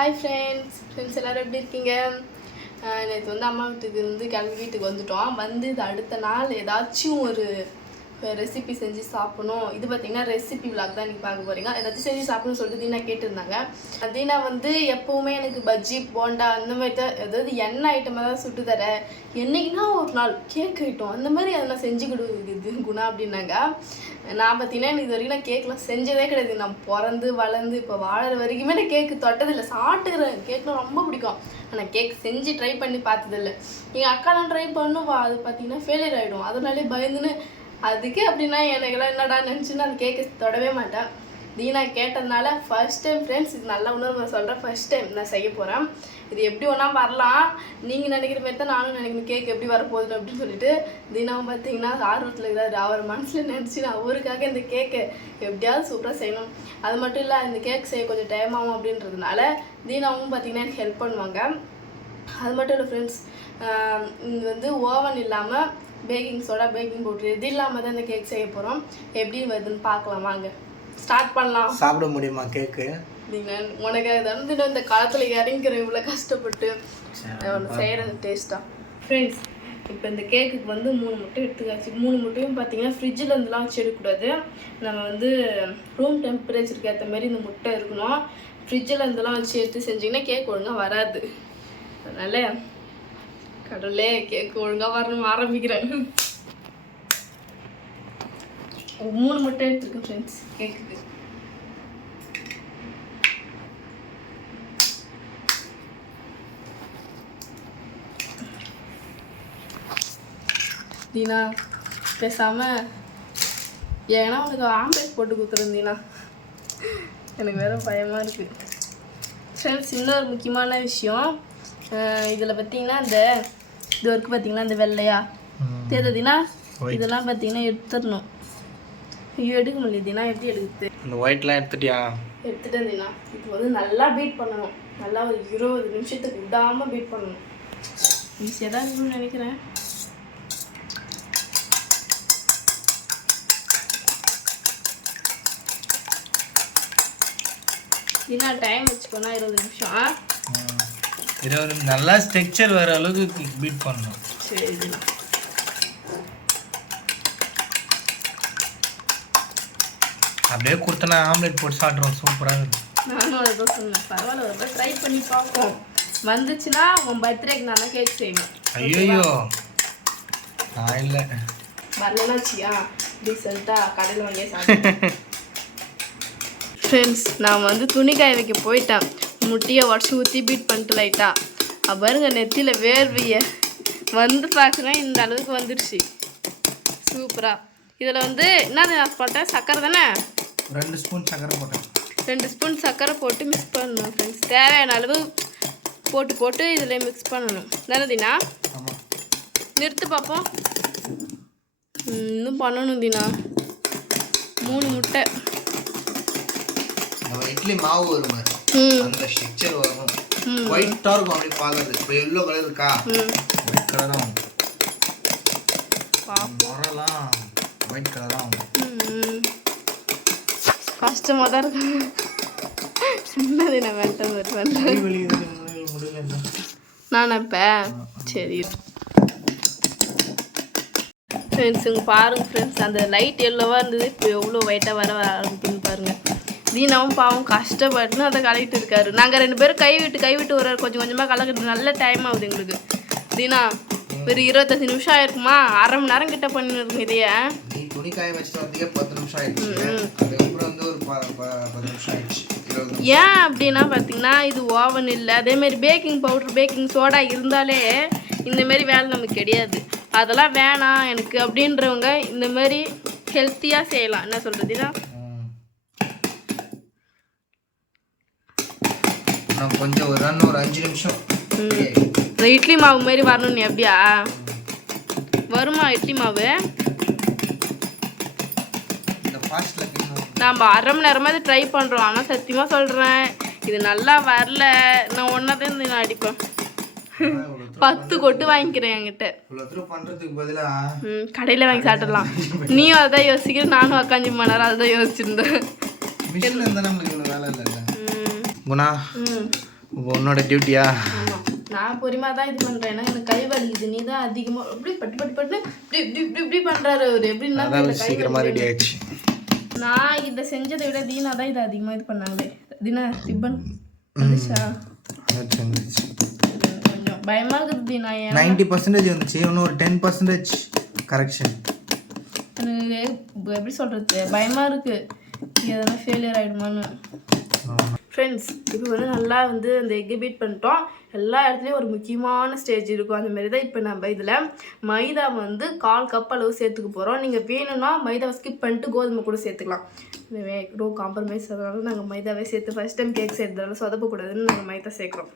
Hi friends friends எல்லோரும் எப்படி இருக்கீங்க? நேற்று வந்து அம்மா வீட்டுக்கு இருந்து கிளம்பி வீட்டுக்கு வந்துட்டோம். வந்து இது அடுத்த நாள் ஏதாச்சும் ஒரு ரெசிபி செஞ்சு சாப்பிடணும். இது பார்த்தீங்கன்னா ரெசிபி விளாக் தான் நீங்கள் பார்க்க போகிறீங்க எதாச்சும் செஞ்சு சாப்பிடணும்னு சொல்லிட்டு தீனா கேட்டிருந்தாங்க. தீனா வந்து எப்போவுமே எனக்கு பஜ்ஜி போண்டா அந்த மாதிரி தான் அதாவது எண்ணெய் ஐட்டமாக தான் சுட்டு தர. என்னைக்குன்னா ஒரு நாள் கேக் ஐட்டம். அந்த மாதிரி அதெல்லாம் செஞ்சு கொடுக்குது குணா அப்படின்னாங்க. நான் பார்த்தீங்கன்னா எனக்கு இது வரைக்கும் நான் கேக்லாம் செஞ்சதே கிடையாது. நான் பிறந்து வளர்ந்து இப்போ வாழற வரைக்குமே நான் கேக்கு தொட்டதில்லை சாப்பிட்டுக்கிறேன். கேக்லாம் ரொம்ப பிடிக்கும். ஆனால் கேக் செஞ்சு ட்ரை பண்ணி பார்த்ததில்ல எங்கள் அக்காலாம் ட்ரை பண்ணுவா. அது பார்த்தீங்கன்னா ஃபெயிலியர் ஆகிடும் அதனாலே பயந்துன்னு அதுக்கு அப்படின்னா எனக்கெல்லாம் என்னடா நினச்சின்னு நான் கேக்கை தொடவே மாட்டேன் தீனா கேட்டதுனால ஃபர்ஸ்ட் டைம் ஃப்ரெண்ட்ஸ் இது நல்ல உணர்வு நான் சொல்கிறேன் ஃபர்ஸ்ட் டைம் நான் செய்ய போகிறேன் இது எப்படி ஒன்றா வரலாம். நீங்கள் நினைக்கிற மாதிரி தான் நானும் நினைக்கணும். கேக் எப்படி வரப்போகுது அப்படின்னு சொல்லிட்டு தினமும் பார்த்தீங்கன்னா ஆர்வத்தில் இருக்கிறாரு. அவர் மனசில் நினச்சி நான் அவருக்காக இந்த கேக்கை எப்படியாவது சூப்பராக செய்யணும். அது மட்டும் இல்லை இந்த கேக் செய்ய கொஞ்சம் டைம் ஆகும் அப்படின்றதுனால தீனாவும் பார்த்தீங்கன்னா எனக்கு ஹெல்ப் பண்ணுவாங்க. அது மட்டும் இல்லை ஃப்ரெண்ட்ஸ் இது வந்து ஓவன் இல்லாமல் பேக்கிங் சோடா பேக்கிங் பவுட்ரு இது இல்லாமல் தான் இந்த கேக் செய்ய போகிறோம் எப்படி வருதுன்னு பார்க்கலாம் வாங்க. ஸ்டார்ட் பண்ணலாம். சாப்பிட முடியுமா கேக்கு நீங்கள் உனக்கு வந்து இந்த காலத்தில் இறங்கிக்கிற இவ்வளோ கஷ்டப்பட்டு. செய்கிறது டேஸ்ட்டாக ஃப்ரெண்ட்ஸ் இப்போ இந்த கேக்குக்கு வந்து மூணு முட்டை எடுத்துக்காச்சு. மூணு முட்டையும் பார்த்தீங்கன்னா ஃப்ரிட்ஜில் இருந்துலாம் வச்சு எடுக்கக்கூடாது. நம்ம வந்து ரூம் டெம்பரேச்சருக்கு ஏற்ற மாதிரி இந்த முட்டை இருக்கணும். ஃப்ரிட்ஜில் இருந்தெல்லாம் வச்சு எடுத்து செஞ்சிங்கன்னா கேக் ஒழுங்காக வராது. அதனால் கடவுளே கேக் ஒழுங்காக வரணும் ஆரம்பிக்கிறேன். மூணு முட்டை எடுத்துருக்கேன் ஃப்ரெண்ட்ஸ் கேக்குக்கு தீனா பேசாம ஏன்னா உனக்கு ஆம்லேட் போட்டு கொடுத்துருந்தீனா எனக்கு வேற பயமா இருக்கு. ஃப்ரெண்ட்ஸ் இன்னொரு முக்கியமான விஷயம் இதில் பார்த்தீங்கன்னா இந்த இது வரைக்கும் பார்த்தீங்கன்னா இந்த வெள்ளையா? தெரியுதுனா இதெல்லாம் பார்த்தீங்கன்னா எடுத்துடணும். ஐயோ எடுக்க முடியல தீனா எப்படி எடுக்குது இந்த ஒயிட்லாம் எடுத்துட்டியா? எடுத்துட்டு இருந்தீங்கன்னா இப்போ வந்து நல்லா பீட் பண்ணணும். நல்லா ஒரு இருபது நிமிஷத்துக்கு விடாமல் பீட் பண்ணணும். ஈஸியாக தான் இருக்கும்னு நினைக்கிறேன். என்ன டைம் வச்சுக்கோனா இருபது நிமிஷம் ஆ? இருபது நல்லா ஸ்ட்ரக்சர் வர அளவுக்கு பீட் பண்ணணும். சரி. அப்படியே கொடுத்தனா ஆம்லெட் போட்டு சாப்பிட்றோம் சூப்பராக இருக்கும் நானும் அதுதான் சொன்னேன். பரவாயில்ல ஒரு ட்ரை பண்ணி பார்ப்போம். வந்துச்சுன்னா உன் பர்த்டேக்கு நான் கேக் செய்வேன். ஐயோ நான் இல்லை. வரலனாச்சியா டீசெண்டாக கடையில் வாங்கியே சாப்பிட்டேன் ஃப்ரெண்ட்ஸ் நான் வந்து துணி காய வைக்க போயிட்டேன். முட்டியை உடச்சி ஊற்றி பீட் பண்ணிட்டு லைட்டா அப்ப பாருங்க நெத்தியில் வேர்வைய வந்து பார்க்குறேன் இந்த அளவுக்கு வந்துடுச்சு சூப்பராக இதில் வந்து என்ன நான் போட்டேன்? சக்கரை தானே? ரெண்டு ஸ்பூன் சக்கரை போட்டேன். ரெண்டு ஸ்பூன் சர்க்கரை போட்டு மிக்ஸ் பண்ணணும் ஃப்ரெண்ட்ஸ் தேவையான அளவு போட்டு போட்டு இதில் மிக்ஸ் பண்ணணும். தானே நிறுத்து பார்ப்போம் இன்னும் பண்ணணும் தீனா. மூணு முட்டை. இட்லி மாவு வரும் மாதிரி. அந்த ஸ்ட்ரக்சர் வரும். ம். ஒயிட்டாக இருக்கும் அப்படி பார்க்கறது. இப்போ எல்லோ கலர் இருக்கா? ஒயிட் கலர் தான் பார்ப்போம் முறைலாம் ஒயிட் கலர் தான் ம். கஷ்டமா தான் இருக்கு? என்னது நான் வேண்டாம் வருவேன் நான் இப்போ? சரி. ஃப்ரெண்ட்ஸ் இங்கே பாருங்க ஃப்ரெண்ட்ஸ் அந்த லைட் எல்லோவாக இருந்தது இப்போ எவ்வளோ ஒயிட்டாக வர வர ஆரம்பிக்குன்னு தீனாவும் பாவம் கஷ்டப்பட்டுன்னு அதை கலக்கிட்டு இருக்காரு. நாங்கள் ரெண்டு பேரும் கை விட்டு கை விட்டு கொஞ்சம் கொஞ்சமாக கலக்கிட்டு நல்ல டைம் ஆகுது எங்களுக்கு. தீனா ஒரு இருபத்தஞ்சி நிமிஷம் ஆயிருக்குமா? அரை மணி நேரம் கிட்ட பண்ணிருக்கோம் இதையே. நீ துணி காய வச்சுட்டு வந்தீங்க பத்து நிமிஷம் ஆயிடுச்சு. அதுக்கப்புறம் வந்து ஒரு ப- ப- பத்து நிமிஷம் ஆயிடுச்சு. இருபது நிமிஷம். ஏன் அப்படின்னா பார்த்தீங்கன்னா இது ஓவன் இல்லை. அதேமாரி பேக்கிங் பவுடர் பேக்கிங் சோடா இருந்தாலே இந்தமாரி வேலை நமக்கு கிடையாது. அதெல்லாம் வேணாம் எனக்கு அப்படின்றவங்க இந்த மாதிரி ஹெல்த்தியாக செய்யலாம். என்ன சொல்கிறதுனா இன்னும் கொஞ்சம் ஒரு ரன் ஒரு அஞ்சு நிமிஷம். இந்த இட்லி மாவு மாதிரி வரணும் நீ அப்படியா? வருமா இட்லி மாவு? இந்த ஃபாஸ்ட்ல இன்னும் நாம் அரை மணி நேரமாக இதை ட்ரை பண்ணுறோம் ஆனால் சத்தியமாக சொல்கிறேன் இது நல்லா வரல. நான் ஒன்றா தான் நான் அடிப்பேன். பத்து கொட்டு வாங்கிக்கிறேன் என்கிட்ட. கடையில் வாங்கி சாப்பிடலாம். நீயும் அதான் யோசிக்கிற நானும் உக்காஞ்சி மணி நேரம் அதுதான் யோசிச்சிருந்தேன் குணா உன்னோட டியூட்டியா நான் பொறுமையாக தான் இது பண்ணுறேன் ஏன்னா எனக்கு கை வலிக்குது. நீ தான் அதிகமாக இப்படி பட்டு பட்டு பட்டு இப்படி இப்படி இப்படி இப்படி பண்ணுறாரு அவர். எப்படின்னா அதான் தெரியல, கை சீக்கிரமா ரெடி ஆயிடுச்சு. நான் இதை செஞ்சதை விட தீனா தான் இதை அதிகமாக இது பண்ணாங்களே. தீனா ம், கொஞ்சம் பயமாக இருக்குது தீனா நைன்டி பர்சன்டேஜ் வந்துச்சு. இன்னும் ஒரு டென் பர்சன்டேஜ் கரெக்ஷன் எனக்கு எப்படி சொல்கிறது பயமாக இருக்குது எதனா ஃபெயிலியர் ஆகிடுமான்னு ஃப்ரெண்ட்ஸ் இப்போ வந்து நல்லா வந்து அந்த எக்கை பீட் பண்ணிட்டோம். எல்லா இடத்துலையும் ஒரு முக்கியமான ஸ்டேஜ் இருக்கும். அந்த மாதிரி தான் இப்போ நம்ம இதில் மைதா வந்து கால் கப் அளவு சேர்த்துக்க போகிறோம் நீங்கள் வேணும்னா மைதாவை ஸ்கிப் பண்ணிட்டு கோதுமை கூட சேர்த்துக்கலாம். ரோ காம்ப்ரமைஸ் அதனால நாங்கள் மைதாவே சேர்த்து ஃபஸ்ட் டைம் கேக் சேர்த்ததால சொதப்பக்கூடாதுன்னு நாங்கள் மைதா சேர்க்குறோம்.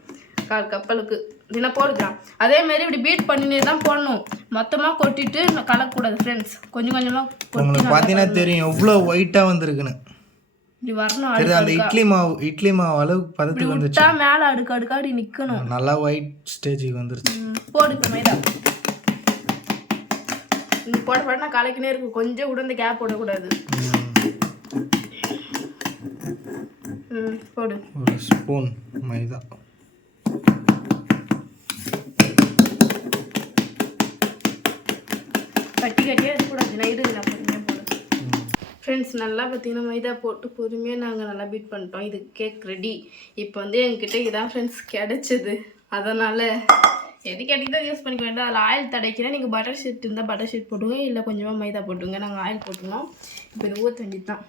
கால் கப் அளவுக்கு. தினம் போடுக்கலாம் அதே மாதிரி இப்படி பீட் பண்ணினே தான் போடணும். மொத்தமாக கொட்டிட்டு கலக்கக்கூடாது ஃப்ரெண்ட்ஸ் கொஞ்சம் கொஞ்சமாக உங்களுக்கு பார்த்தீங்கன்னா தெரியும். எவ்வளோ ஒயிட்டாக வந்திருக்குன்னு. இப்படி வரணும் தெரியுது அந்த இட்லி மாவு இட்லி மாவு அளவுக்கு பதத்துக்கு வந்துச்சு மேலே அடுக்கு அடுக்காடி நிற்கணும் நல்லா ஒயிட் ஸ்டேஜுக்கு வந்துருச்சு. போடு இப்போ மைதா. போட போட கலக்கினே இருக்கும். கொஞ்சம் கூட இந்த கேப் போடக்கூடாது. ம். போடு. ஒரு ஸ்பூன் மைதா. கட்டி கட்டியே இருக்கக்கூடாது நான் இருக்கு நான் ஃப்ரெண்ட்ஸ் நல்லா பார்த்தீங்கன்னா மைதா போட்டு பொறுமையாக நாங்கள் நல்லா பீட் பண்ணிட்டோம். இது கேக் ரெடி இப்போ வந்து எங்ககிட்ட இதான் ஃப்ரெண்ட்ஸ் கிடைச்சது. அதனால் எது கிடைக்குதோ யூஸ் பண்ணிக்க வேண்டாம். அதில் ஆயில் தடைக்கிறேன் நீங்கள் பட்டர் ஷீட் இருந்தால் பட்டர் ஷீட் போட்டுங்க. இல்லை கொஞ்சமாக மைதா போட்டுங்க நாங்கள் ஆயில் போட்டுக்கணும் இப்போ இது ஊற்ற வேண்டியது தான்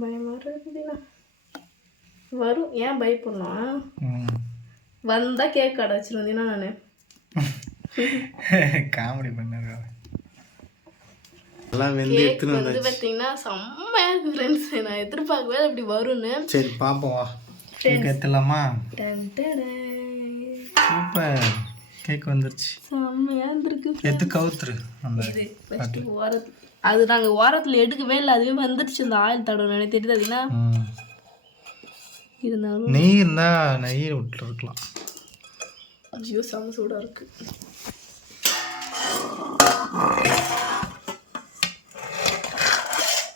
பயமாக இருக்குதுண்ணா வரும். ஏன் பயப்படணும் வந்தால் கேக் கடை வச்சிருந்தீங்கன்னா நான். காமெடி பண்ணாரு நல்லா வெந்து பார்த்தீங்கன்னா செம்மையாக இருக்கு ஃப்ரெண்ட்ஸ் நான் எதிர்பார்க்கவே வரும்னு. சரி பார்ப்போம் வா. கேக். சூப்பர். கேக் வந்துருச்சு. செம்மையாக இருந்திருக்கு கவுத்துரு. அந்த ஓரத்து அது நாங்கள் ஓரத்தில் எடுக்கவே இல்லை. அதுவே வந்துடுச்சு இந்த ஆயில் தடவை எனக்கு தெரியுது அதுனா. இருந்தாலும் நெய் இருந்தா நெய் விட்டுருக்கலாம். ஐயோ செம்ம சூடாக இருக்கு.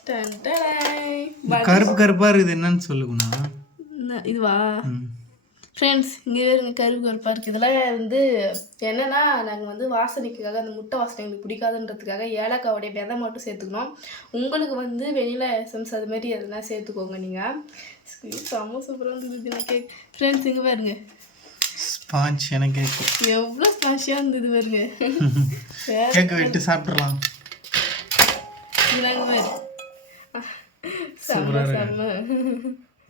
டன் டடன். கருப்பு கருப்பா இருக்குது என்னன்னு சொல்லுங்கண்ணா இதுவா? ஃப்ரெண்ட்ஸ் இங்கே வேறுங்க கருப்பு கருப்பாக இருக்குது இதெல்லாம் வந்து என்னென்னா நாங்கள் வந்து வாசனைக்காக அந்த முட்டை வாசனை எங்களுக்கு பிடிக்காதுன்றதுக்காக ஏலக்காவுடைய விதை மட்டும் சேர்த்துக்கணும். உங்களுக்கு வந்து வெனிலா எசன்ஸ் அது மாதிரி எதுனா சேர்த்துக்கோங்க நீங்கள் செம்ம சூப்பராக இருந்தது நான் கேக் ஃப்ரெண்ட்ஸ் இங்கே பாருங்க. ஸ்பாஞ்ச் எனக்கு கேக்கு. எவ்வளோ ஸ்பாஷியாக இருந்தது பாருங்க. கேக்கு வெட்டி சாப்பிட்றலாம்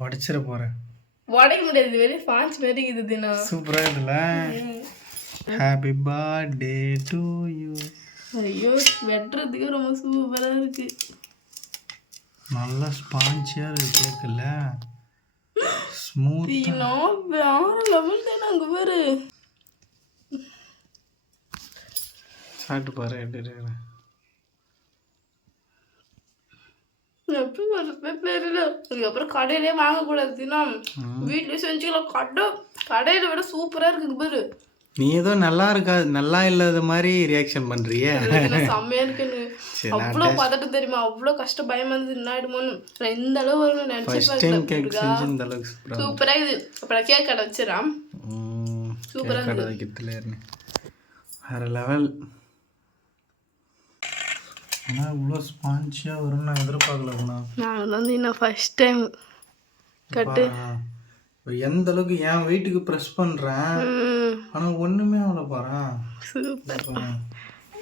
உடச்சிட போறேன். உடைக்க முடியாது வெறும் ஸ்பாஞ்ச் மாதிரி இருக்குது தினம். சூப்பரா இருக்குல்ல? ஹாப்பி பர்த்டே டு யூ ஐயோ வெட்டுறதுக்கு ரொம்ப சூப்பராக இருக்கு. நல்லா ஸ்பாஞ்சியா இருக்கு கேக்குல்ல ஸ்மூத் இன்னும் வேற லெவல் தான் அங்கே பாரு. சாப்பிட்டு பாரு எப்படி இருக்கு எப்படி வரப்பே தெரியல அதுக்கப்புறம் கடையிலே வாங்கக்கூடாது தினம் வீட்லயே செஞ்சுக்கலாம். கடை கடையில விட சூப்பராக இருக்குது பாரு. நீ ஏதோ நல்லா இருக்கா நல்லா இல்லாத மாதிரி ரியாக்ஷன் பண்றியே. செம்மையா இருக்குன்னு. அவ்வளோ பதட்டம் தெரியுமா? அவ்வளோ கஷ்டம் பயமா இருந்தது. என்ன ஆயிடுமோன்னு. நான் இந்த அளவு வரும்னு நினைச்சு ஃபர்ஸ்ட் டைம் கேக் செஞ்சு இந்த அளவுக்கு சூப்பரா இது. அப்ப நான் கேக் கடை வச்சிடறேன். சூப்பரா இருந்தேன் வேற லெவல் ஆனால் இவ்வளோ ஸ்பாஞ்சியாக வரும்னு நான் எதிர்பார்க்கல நான் வந்து இன்னும் ஃபர்ஸ்ட் டைம் கட்டு. இப்போ எந்த அளவுக்கு என் வெயிட்டுக்கு ப்ரெஸ் பண்ணுறேன் ஆனால் ஒன்றுமே அவ்வளோ பாரு சூப்பர்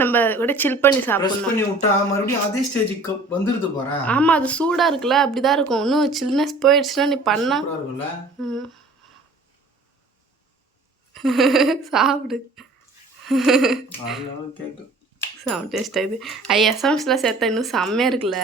நம்ம கூட சில் பண்ணி சாப்பிடணும். பண்ணி விட்டா மறுபடியும் அதே ஸ்டேஜுக்கு வந்துருது பாரு ஆமா அது சூடா இருக்குல்ல அப்படிதான் இருக்கும். இன்னும் சில்னஸ் போயிடுச்சுன்னா நீ பண்ணா. ம். சாப்பிடு. செம்ம டேஸ்ட் ஆகுது. ஐ எஸ்எம்ஸ்லாம் சேர்த்தா இன்னும் செம்மையாக இருக்குல்ல.